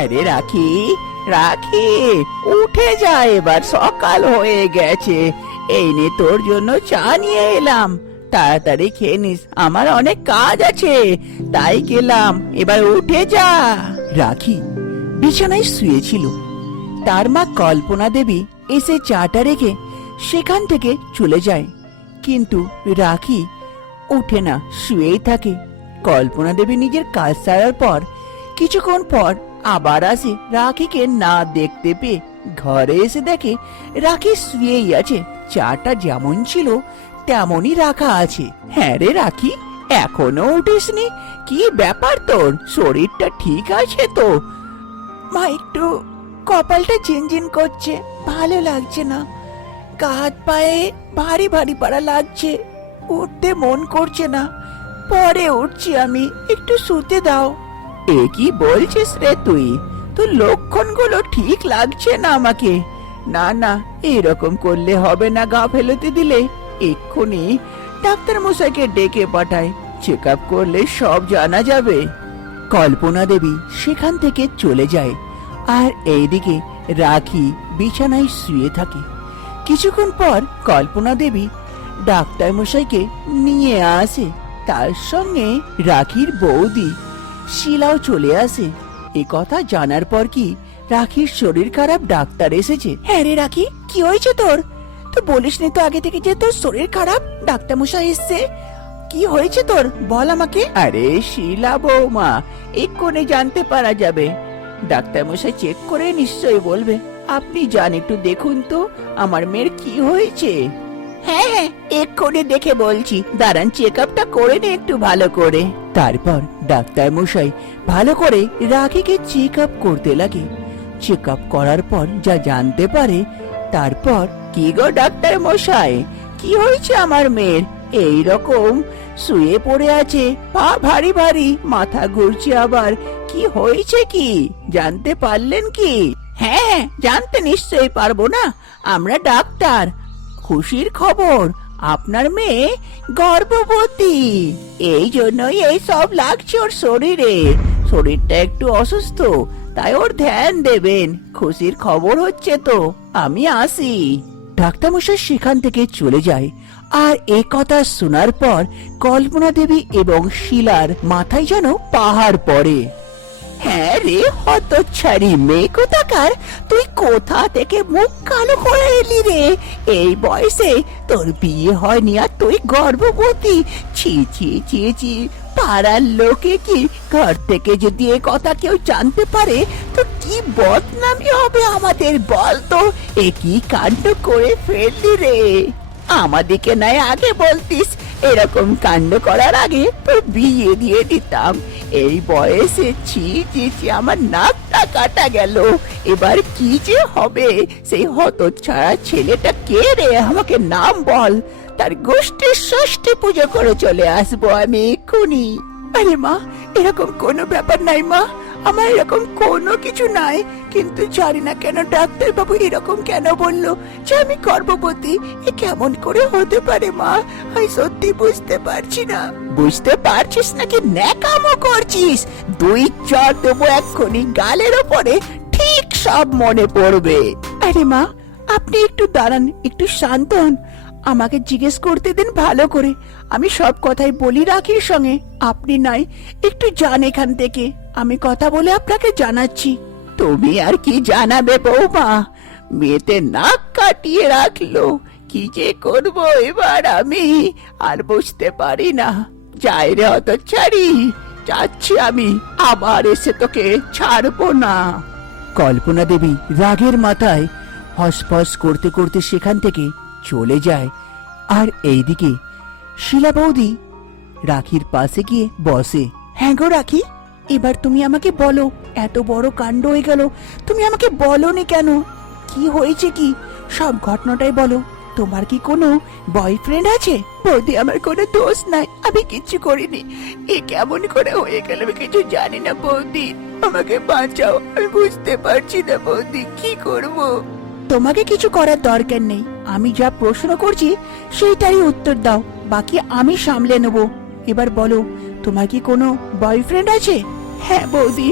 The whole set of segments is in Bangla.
আরে রাখি, রাখি, উঠে যা, এবার সকাল হয়ে গেছে। এই নে তোর জন্য চা নিয়ে এলাম, তাড়াতাড়ি খেয়ে নিস, আমার অনেক কাজ আছে, তাই গেলাম, এবার উঠে যা। রাখি বিছানায় শুয়েছিল। তার মা কল্পনা দেবী এসে চাটা রেখে সেখান থেকে চলে যায়, কিন্তু রাখি উঠে না, শুয়েই থাকে। কল্পনা দেবী নিজের কাজ সারার পর কিছুক্ষণ পর আবার আসে, রাখিকে না দেখতে পেয়ে ঘরে এসে দেখে রাখি শুয়েই আছে, চাটা যেমন ছিল তেমনই রাখা আছে। হ্যাঁ রে রাখি, এখনো উঠিসনি? কি ব্যাপার তোর, শরীরটা ঠিক আছে তো? মা, একটু কপালটা ঝিনঝিন করছে, ভালো লাগছে না, গা হাত পায়ে ভারী ভারী পাড়া লাগছে, উঠতে মন করছে না, পরে উঠছি আমি, একটু শুতে দাও। এ কি বলছিস রে তুই? তোর লক্ষণগুলো ঠিক লাগছে না আমাকে। না না, এরকম করলে হবে না, গা ফেলতে দিলে এক্ষুনি ডাক্তার মশাইকে ডেকে পাঠায়, চেক আপ করলে সব জানা যাবে। কল্পনা দেবী সেখান থেকে চলে যায়, আর এইদিকে রাখি বিছানায় শুয়ে থাকে। কিছুক্ষণ পর কল্পনা দেবী ডাক্তার মশাইকে নিয়ে আসে, তার সঙ্গে রাখির বৌদি শিলাও চলে আসে। এ কথা জানার পর কি রাখির শরীর খারাপ, ডাক্তার এসেছে। হ্যাঁ রে রাখি, কি হয়েছে তোর? তো বলিসনি তো আগে থেকে যে তোর শরীর খারাপ, ডাক্তার মশাই এসেছে, কি হয়েছে তোর, বল আমাকে। আরে শিলা বৌমা, এক্ষুনি জানতে পারা যাবে, ডাক্তার মশাই চেক করে নিশ্চয়ই বলবে। আপনি যান, একটু দেখুন তো আমার মেয়ের কি হয়েছে। হ্যাঁ হ্যাঁ, এক্ষুনি দেখে বলছি, দাঁড়ান, চেক আপটা করে নে একটু ভালো করে। তারপর ডাক্তার মশাই ভালো করে রাখিকে চেক আপ করতে লাগে। চেক আপ করার পর যা জানতে পারে, তারপর কি গো ডাক্তার মশাই, কি হয়েছে আমার মেয়ের? এই রকম শুয়ে পড়ে আছে, পা ভারী ভারী, মাথা ঘুরছে, আবার কি হয়েছে কি জানতে পারলেন কি? হ্যাঁ, জানতে নিশ্চয়ই পারবো না, আমরা ডাক্তার। খুশির খবর, আপনার মেয়ে গর্ভবতী, এই জন্যই এই সব লাগছে ওর শরীরে, শরীরটা একটু অসুস্থ, তাই ওর ধ্যান দেবেন। খুশির খবর হচ্ছে তো, আমি আসি। ডাক্তার মশাই সেখান থেকে চলে যায়, আর এ কথা শোনার পর কল্পনা দেবী এবং শিলার মাথায় যেন পাহাড় পড়ে। হ্যাঁ রে হতচ্ছাড়ি মেয়ে কোথাকার, তুই কোথা থেকে মুখ কালো করে এলি রে? এই বয়সে তোর বিয়ে হয়নি আর তুই গর্ভবতী, ছি ছি ছি ছি, পাড়ার লোকে কি, ঘর থেকে যদি এ কথা কেউ জানতে পারে তো কি বদনামি হবে আমাদের, বল তো? এ কি কাণ্ড করে ফেললি রে? আমাদেরকে নয় আগে বলতিস, এরকম কাণ্ড করার আগে তোর বিয়ে দিয়ে দিতাম। এই বয়সে ছি ছি ছি, আমার নাকটা কাটা গেল, এবার কি যে হবে? সেই হতচ্ছাড়া ছেলেটা কে রে, আমাকে নাম বল, তার গোষ্ঠীর ষষ্ঠী পুজো করে চলে আসবো আমি এক্ষুনি। আরে মা, এরকম কোনো ব্যাপার নাই মা, আমার এরকম কোনো কিছু নাই, কিন্তু জানি না কেন ডাক্তার বাবু এরকম কেন বললো যে আমি গর্ভবতী। এ কেমন করে হতে পারে মা, আমি সত্যি বুঝতে পারছি না। বুঝতে পারছিস নাকি ন্যাকামো করছিস? দুই চর দেবো এক্ষুনি গালের ওপরে, ঠিক সব মনে পড়বে। আরে মা, আপনি একটু দাঁড়ান, একটু শান্ত হন, আমাকে জিজ্ঞেস করতে দিন ভালো করে, আমি সব কথাই বলি রাখির সঙ্গে। আপনি নাই একটু যান এখান থেকে, আমি কথা বলে আপনাকে জানাচ্ছি। তুমি আর কি জানাবে বৌমা, মেয়েতে নাক কাটিয়ে রাখলো, কি যে করব এবার আমি আর বুঝতে পারি না। যাই রে হতচ্ছাড়ি, যাচ্ছি আমি, আবার এসে তোকে ছাড়বো না। কল্পনা দেবী রাগের মাথায় হসফস করতে করতে সেখান থেকে চলে যায়, আর এইদিকে শিলা বৌদি রাখির পাশে গিয়ে বসে। হ্যাঁ গো রাখি, এবার তুমি আমাকে বলো, এত বড় কাণ্ড হয়ে গেল, তুমি আমাকে বলোনি কেন, কি হয়েছে কি, সব ঘটনাটাই বলো। তোমার কি কোনো বয়ফ্রেন্ড আছে? বৌদি, আমার কোনো দোষ নাই, আমি কিচ্ছু করিনি, এ কেমন করে হয়ে গেল আমি কিছু জানি না বৌদি, আমাকে বাঁচাও, আমি বুঝতে পারছি না বৌদি, কি করব? তোমাকে কিছু করার দরকার নেই, আমি যা প্রশ্ন করছি সেইটারই উত্তর দাও, বাকি আমি সামলে নেব। এবার বলো, তোমার কি কোনো বয়ফ্রেন্ড আছে? হ্যাঁ বৌদি,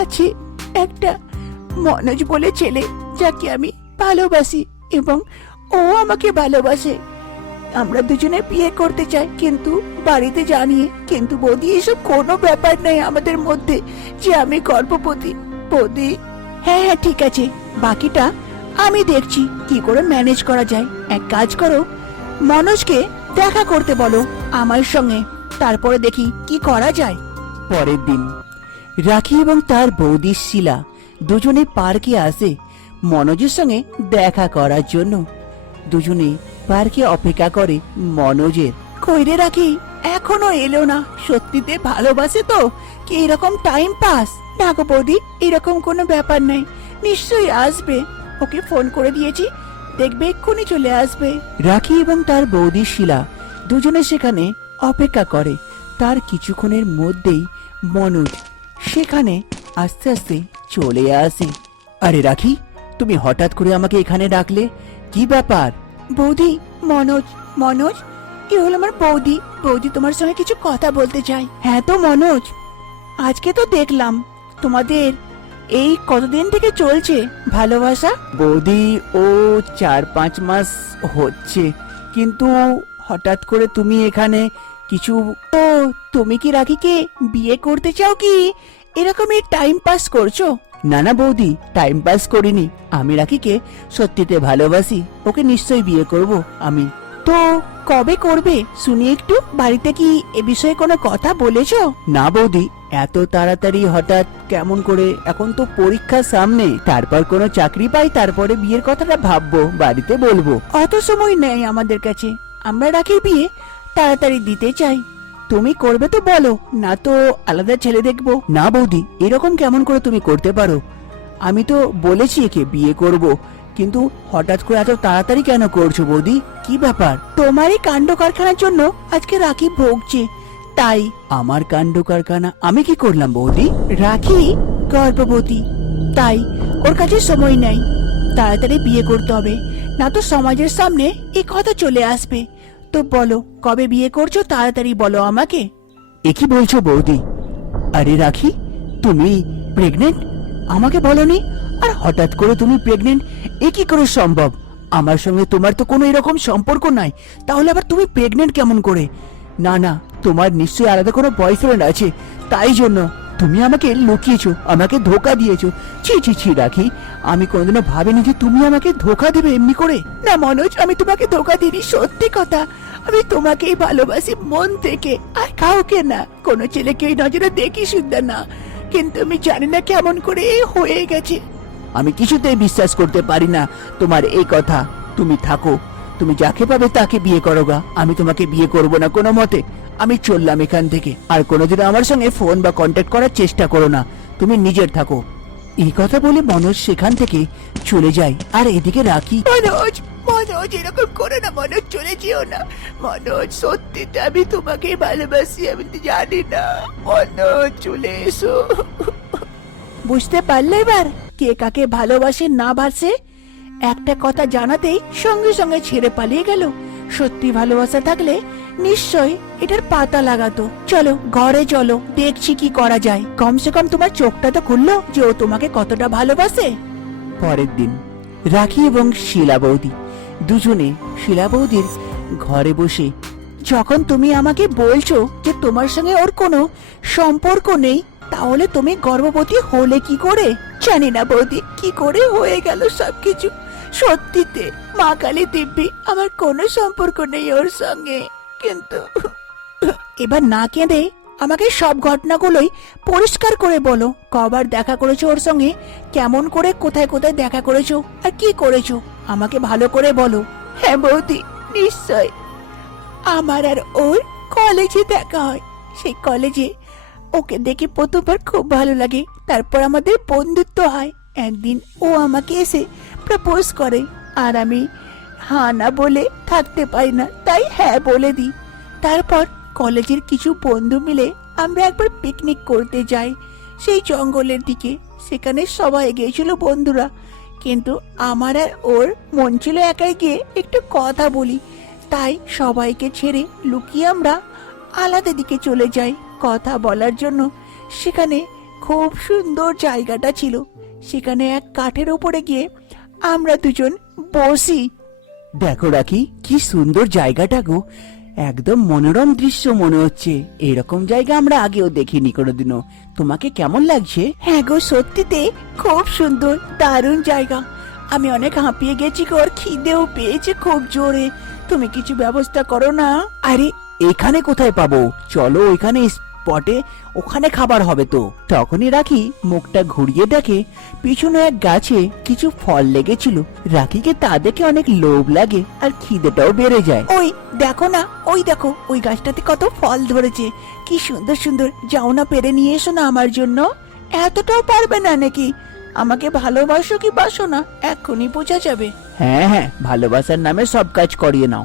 আছে একটা মনোজ বলে ছেলে, যাকে আমি ভালোবাসি এবং ও আমাকে ভালোবাসে। আমরা দুজনে বিয়ে করতে চাই, কিন্তু বাড়িতে জানিয়ে। কিন্তু বৌদি, এসব কোনো ব্যাপার নেই আমাদের মধ্যে যে আমি গর্ভবতী। বৌদি, হ্যাঁ হ্যাঁ ঠিক আছে, বাকিটা আমি দেখছি কি করে ম্যানেজ করা যায়। এক কাজ করো, মনোজকে দেখা করতে বলো আমার সঙ্গে, তারপরে দেখি কি করা যায়। পরের দিন রাখি এবং তার বৌদি শিলা দুজনে পার্কে আসে মনোজের সঙ্গে দেখা করার জন্য। দুজনে পার্কে অপেক্ষা করে মনোজের। কইরে রাখি, এখনো এলো না? সত্যিতে ভালোবাসে তো, কি এরকম টাইম পাস? না গো বৌদি, এরকম কোনো ব্যাপার নাই, নিশ্চয়ই আসবে। ওকে ফোন করে দিয়েছি, দেখবে এক্ষুনি চলে আসবে। রাখি এবং তার বৌদি শিলা দুজনে সেখানে অপেক্ষা করে। তার কিছুক্ষণের মধ্যেই মনোজ সেখানে আস্তে আস্তে চলে আসে। আরে রাখি, তুমি হঠাৎ করে আমাকে এখানে ডাকলে, কি ব্যাপার? বৌদি, মনোজ। মনোজ, কি হলো আমার বৌদি? বৌদি তোমার সঙ্গে কিছু কথা বলতে চাই। হ্যাঁ তো মনোজ, আজকে তো দেখলাম তোমাদের এই কতদিন থেকে চলছে ভালোবাসা? বৌদি, ও 4-5 মাস হচ্ছে, কিন্তু হঠাৎ করে তুমি এখানে কিছু। ও, তুমি কি রাখিকে বিয়ে করতে চাও কি এরকমই টাইম পাস করছো? না না বৌদি, টাইম পাস করিনি, আমি রাখিকে সত্যিতে ভালোবাসি, ওকে নিশ্চয়ই বিয়ে করব আমি। তো কবে করবে শুনি একটু? বাড়িতে কি এ বিষয়ে কোনো কথা বলেছো? না বৌদি, এত তাড়াতাড়ি হঠাৎ কেমন করে? এখন তো পরীক্ষার সামনে, তারপর কোনো চাকরি পাই, তারপরে বিয়ের কথাটা ভাববো, বাড়িতে বলবো। অত সময় নেই আমাদের কাছে, আমরা রাখির বিয়ে তাড়াতাড়ি দিতে চাই। তুমি করবে তো বলো, না তো আলাদা ছেলে দেখবো। না বৌদি, এরকম কেমন করে তুমি করতে পারো? আমি তো বলেছি একে বিয়ে করব, কিন্তু হঠাৎ করে এত তাড়াতাড়ি কেন করছো বৌদি? কি ব্যাপার? তোমারই কাণ্ড কারখানার জন্য আজকে রাখি ভোগছে, তাই। আমার কাণ্ড কারখানা? আমি কি করলাম বৌদি? রাখি গর্ভবতী, তাই ওর কাছে সময় নেই, তাড়াতাড়ি বিয়ে করতে হবে, না তো সমাজের সামনে এই কথা চলে আসবে। তো বলো, কবে বিয়ে করছো? তাড়াতাড়ি বলো আমাকে। এ কি বলছো বৌদি? আরে রাখি, তুমি প্রেগনেন্ট? আমাকে বলনি, আর হঠাৎ করে তুমি প্রেগনেন্ট, এ কি করে সম্ভব? আমার সঙ্গে তোমার তো কোনো এরকম সম্পর্ক নাই, তাহলে আবার তুমি প্রেগনেন্ট কেমন করে? না না, তোমার নিশ্চয়ই আলাদা কোনো বয়ফ্রেন্ড আছে, তাই জন্য তুমি আমাকে লুকিয়েছো, আমাকে ধোকা দিয়েছো। ছি ছি ছি রাখি, আমি কোনোদিনও ভাবিনি যে তুমি আমাকে ধোকা দেবে এমনি করে। না মনোজ, আমি তোমাকে ধোকা দিইনি, সত্যি কথা, আমি তোমাকেই ভালোবাসি মন থেকে, আর কাউকে না, কোনো ছেলেকে এই নজরে দেখি শুদ্ধা না, কিন্তু আমি জানি না কেমন করে হয়ে গেছে। আমি কিছুতেই বিশ্বাস করতে পারি না তোমার এই কথা। তুমি থাকো, তুমি যাকে পাবে তাকে বিয়ে করো গা, আমি তোমাকে বিয়ে করব না কোনো মতে। আমি চললাম এখান থেকে, আর কোনোদিন আমার সঙ্গে ফোন বা কন্ট্যাক্ট করার চেষ্টা করো না, তুমি নিজের থাকো। এই কথা বলে মনোজ সেখান থেকে চলে যায়। আর এদিকে রাখি। মনোজ, মনোজ, এরকম করে না মনোজ, চলে যেও না মনোজ, সত্যিটা আমি তোমাকে ভালোবাসি, আমি তো জানি না। মনোজ, চলে এসো। বুঝতে পারলে এবার কে কাকে ভালোবাসে না বাসে? একটা কথা জানাতেই সঙ্গে সঙ্গে ছেড়ে পালিয়ে গেল। সত্যি ভালোবাসা থাকলে নিশ্চয় এটার পাতা লাগাতো। চলো ঘরে চলো, দেখছি কি করা যায়। কমসে কম তোমার চোখটা তো খুললো যে ও তোমাকে কতটা ভালোবাসে। পরের দিন রাখি এবং শিলা বৌদি দুজনে শিলা বৌদির ঘরে বসে, যখন তুমি আমাকে বলছো যে তোমার সঙ্গে ওর কোনো সম্পর্ক নেই, তাহলে তুমি গর্ভবতী হলে কি করে? জানি না বৌদি, কি করে হয়ে গেল সবকিছু। সত্যিতে মা কালী দিব্যি, আমার কোনো সম্পর্ক নেই ওর সঙ্গে। কিন্তু এবার না কেঁদে আমাকে সব ঘটনাগুলোই পরিষ্কার করে বলো। কবার দেখা করেছো ওর সঙ্গে, কেমন করে, কোথায় কোথায় দেখা করেছো, আর কি করেছো, আমাকে ভালো করে বলো। হ্যাঁ বৌদি, নিশ্চয়। আমার আর ওর কলেজে দেখা হয়। সেই কলেজে ওকে দেখে প্রথমবার খুব ভালো লাগে, তারপর আমাদের বন্ধুত্ব হয়। একদিন ও আমাকে এসে প্রপোজ করে, আর আমি হ্যাঁ না বলে থাকতে পারি না, তাই হ্যাঁ বলে দিই। তারপর কলেজের কিছু বন্ধু মিলে আমরা একবার পিকনিক করতে যাই সেই জঙ্গলের দিকে। সেখানে সবাই গিয়েছিল বন্ধুরা, কিন্তু আমার আর ওর মন ছিল একাই গিয়ে একটু কথা বলি, তাই সবাইকে ছেড়ে লুকিয়ে আমরা আলাদা দিকে চলে যাই কথা বলার জন্য। সেখানে খুব সুন্দর জায়গাটা ছিল, সেখানে এক কাঠের উপরে গিয়ে আমরা দুজন বসি। দেখো রাখি, কি সুন্দর জায়গাটা গো, একদম মনোরম দৃশ্য মনে হচ্ছে। এরকম জায়গা আমরা আগেও দেখিনি কোনোদিনও। তোমাকে কেমন লাগছে? হ্যাঁ গো, সত্যিতে খুব সুন্দর, দারুণ জায়গা। আমি অনেক হাঁপিয়ে গেছি গো, আর খিদেও পেয়েছে খুব জোরে। তুমি কিছু ব্যবস্থা করো না। আরে এখানে কোথায় পাবো, চলো ওইখানে স্পটে, ওখানে খাবার হবে তো। তখনই রাখি মুখটা ঘুরিয়ে দেখে পিছনে এক গাছে কিছু ফল লেগেছিল। রাখিকে তা দেখে অনেক লোভ লাগে আর খিদেটাও বেড়ে যায়। ওই দেখো না, ওই দেখো, ওই গাছটাতে কত ফল ধরেছে, কি সুন্দর সুন্দর। যাও না, পেরে নিয়ে এসো না আমার জন্য। এতটাও পারবে না নাকি? আমাকে ভালোবাসো কি বাসো না এক্ষুনি বোঝা যাবে। হ্যাঁ হ্যাঁ, ভালোবাসার নামে সব কাজ করিয়ে নাও।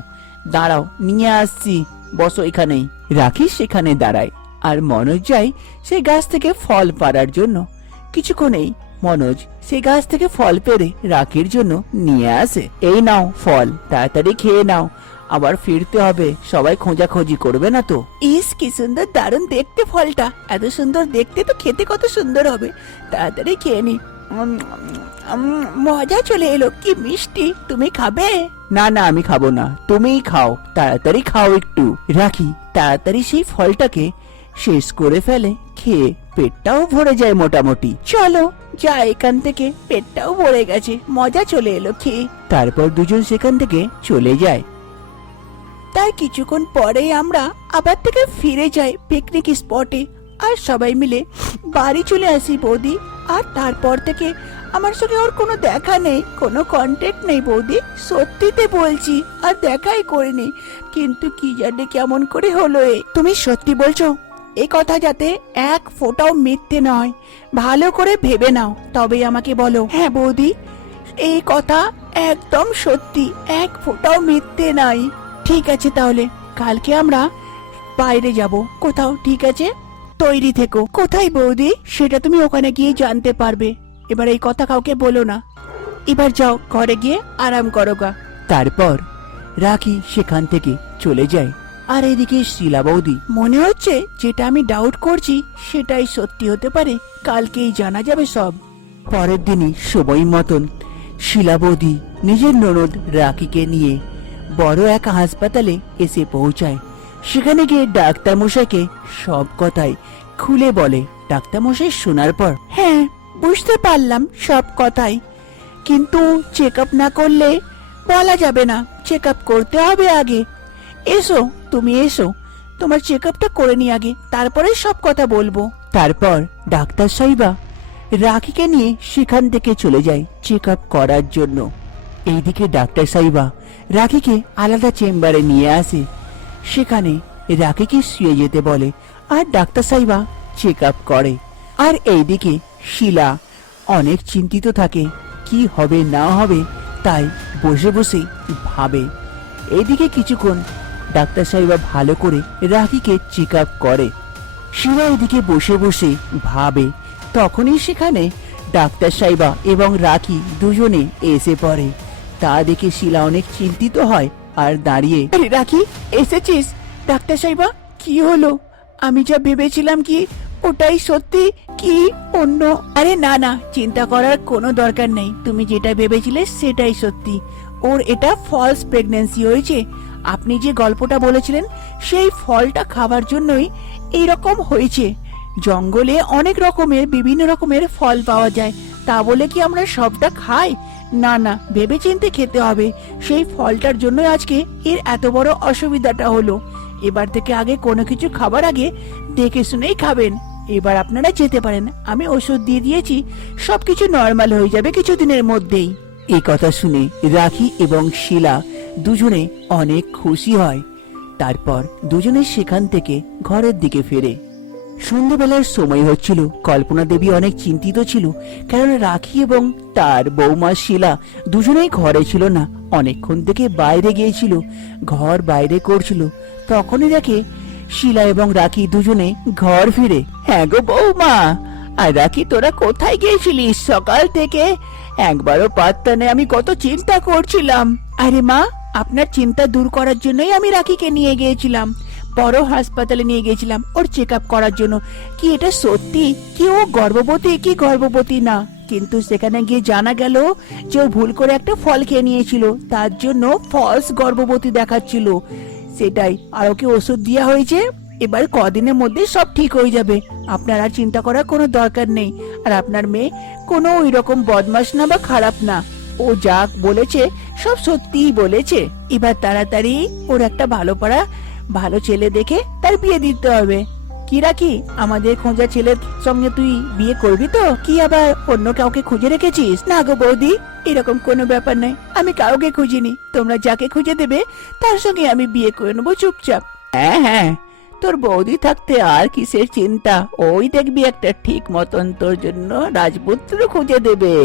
দাঁড়াও, নিয়ে আসছি, বসো এখানেই। রাখি সেখানে দাঁড়ায় আর মনোজ যায় সেই গাছ থেকে ফল পাড়ার জন্য। কিছুক্ষণেই মনোজ সেই গাছ থেকে ফল পেড়ে রাখির জন্য নিয়ে আসে। এই নাও ফল, তাড়াতাড়ি খেয়ে নাও, আবার ফিরতে হবে, সবাই খোঁজাখুঁজি করবে না তো। ইস, কি সুন্দর, দারুণ দেখতে ফলটা, এত সুন্দর দেখতে তো খেতে কত সুন্দর হবে। তাড়াতাড়ি খেয়ে নি। মজা চলে এলো, কি মিষ্টি। তুমি খাবে? না না, আমি খাবো না, তুমিই খাও, তাড়াতাড়ি খাও একটু। রাখি তাড়াতাড়ি সেই ফলটাকে শেষ করে ফেলে, খেয়ে পেটটাও ভরে যায় মোটামুটি। চলো যা এখান থেকে, পেটটাও ভরে গেছে, মজা চলে এলো খেয়ে। তারপর দুজন সেখান থেকে চলে যায়। তার কিছুক্ষণ পরেই আমরা আবার থেকে ফিরে যাই পিকনিক স্পটে, আর সবাই মিলে বাড়ি চলে আসি বৌদি। আর তারপর থেকে আমার সঙ্গে ওর কোনো দেখা নেই, কোনো কন্ট্যাক্ট নেই বৌদি, সত্যিতে বলছি, আর দেখাই করিনি। কিন্তু কি জানে কেমন করে হলো। তুমি সত্যি বলছো? এই কথা যাতে এক ফোঁটাও মিথ্যে নয়, ভালো করে ভেবে নাও, তবে আমাকে বলো। হ্যাঁ বৌদি, এই কথা একদম সত্যি, এক ফোঁটাও মিথ্যে নাই। ঠিক আছে, তাহলে কালকে আমরা বাইরে যাব কোথাও, ঠিক আছে? তৈরি থেকো। কোথায় বৌদি? সেটা তুমি ওখানে গিয়ে জানতে পারবে। এবার এই কথা কাউকে বলো না। এবার যাও, ঘরে গিয়ে আরাম করো গা। তারপর রাখি সেখান থেকে চলে যায়। আর এদিকে শিলা বৌদি, মনে হচ্ছে যেটা আমি ডাউট করছি সেটাই সত্যি হতে পারে, কালকেই জানা যাবে সব। পরের দিনই সময় মতন শিলা বৌদি নিজের ননদ রাখিকে নিয়ে বড় এক হাসপাতালে এসে পৌঁছায়। সেখানে গিয়ে ডাক্তার মশাইকে সব কথাই খুলে বলে। ডাক্তার মশাই শোনার পর, হ্যাঁ বুঝতে পারলাম সব কথাই, কিন্তু চেক আপ না করলে বলা যাবে না, চেক আপ করতে হবে আগে। এসো, তুমি এসো, তোমার চেক আপটা করে নি আগে, তারপরে সব কথা বলবো। তারপর ডাক্তার সাহেবা রাখিকে নিয়ে সেখান থেকে চলে যায় চেক আপ করার জন্য। এইদিকে ডাক্তার সাহেবা রাখিকে আলাদা চেম্বারে নিয়ে আসে, সেখানে রাখিকে শুয়ে যেতে বলে, আর ডাক্তার সাহেবা চেক আপ করে। আর এইদিকে শিলা অনেক চিন্তিত থাকে, কি হবে না হবে, তাই বসে বসে ভাবে। এইদিকে কিছুক্ষণ ডাক্তার সাহেবা ভালো করে রাখিকে চেক আপ করে। শিলা এদিকে বসে বসে ভাবে, তখনই সেখানে ডাক্তার সাহেবা এবং রাখি দুজনে এসে পড়ে। তা দেখে শিলা অনেক চিন্তিত হয় আর দাঁড়িয়ে, আরে রাখি, এসেছিস? ডাক্তার সাহেবা, কি হলো? আমি যা ভেবেছিলাম কি ওটাই সত্যি কি অন্য? আরে না না, চিন্তা করার কোনো দরকার নেই, তুমি যেটা ভেবেছিলে সেটাই সত্যি। ওর এটা ফলস প্রেগন্যান্সি হয়েছে। আপনি যে গল্পটা বলেছিলেন সেই ফলটা খাবার জন্যই এইরকম হয়েছে। জঙ্গলে অনেক রকমের বিভিন্ন রকমের ফল পাওয়া যায়, তা বলে কি আমরা সবটা খাই? না না, ভেবেচিন্তে খেতে হবে। সেই ফলটার জন্য আজকে এর এত বড় অসুবিধাটা হলো। এবার থেকে আগে কোনো কিছু খাবার আগে দেখে শুনেই খাবেন। এবার আপনারা যেতে পারেন, আমি ওষুধ দিয়ে দিয়েছি, সবকিছু নর্মাল হয়ে যাবে কিছুদিনের মধ্যেই। এই কথা শুনে রাখি এবং শিলা দুজনে অনেক খুশি হয়। তারপর দুজনে সেখান থেকে ঘরের দিকে ফেরে। সন্ধ্যাবেলার সময় হচ্ছিল। কল্পনা দেবী অনেক চিন্তিত ছিল, কারণ রাখি এবং তার বৌমা শিলা দুজনেই ঘরে ছিল না, অনেকক্ষণ থেকে বাইরে গিয়েছিল, ঘর বাইরে করছিল। তখনই দেখে শিলা এবং রাখি দুজনে ঘর ফিরে। হ্যাঁ গো বৌমা, আর রাখি, তোরা কোথায় গিয়েছিলিস? সকাল থেকে একবারও পাত্তা নেই। আমি কত চিন্তা করছিলাম। আরে মা, আপনার চিন্তা দূর করার জন্যই আমি রাখিকে নিয়ে গিয়েছিলাম, বড় হাসপাতালে নিয়ে গিয়েছিলাম ওর চেক আপ করার জন্য। কি এটা সত্যি কি ও গর্ভবতী কি গর্ভবতী না? কিন্তু সেখানে গিয়ে জানা গেল যে ও ভুল করে একটা ফল খেয়ে নিয়েছিল, তার জন্য ফলস গর্ভবতী দেখাচ্ছিল। সেটাই, আর ওকে ওষুধ দেওয়া হয়েছে। এবার কদিনের মধ্যে সব ঠিক হয়ে যাবে। আপনার আর চিন্তা করার কোনো দরকার নেই। আর আপনার মেয়ে কোনো ওই রকম বদমাশ না বা খারাপ না। ও যা বলেছে সব সত্যিই বলেছে। এবার তাড়াতাড়ি ওর একটা ভালো ছেলে দেখে তার বিয়ে দিতে হবে। কি রাখি, আমাদের খোঁজা ছেলের সঙ্গে তুই বিয়ে করবি তো? কি আবার অন্য কাউকে খুঁজে রেখেছিস? না গো বৌদি, এরকম কোনো ব্যাপার নাই। আমি কাউকে খুঁজিনি। তোমরা যাকে খুঁজে দেবে তার সঙ্গে আমি বিয়ে করে নেবো চুপচাপ। হ্যাঁ হ্যাঁ, তোর বৌদি থাকতে আর কিসের চিন্তা। ওই দেখবি একটা ঠিক মতন তোর জন্য রাজপুত্র খুঁজে দেবে।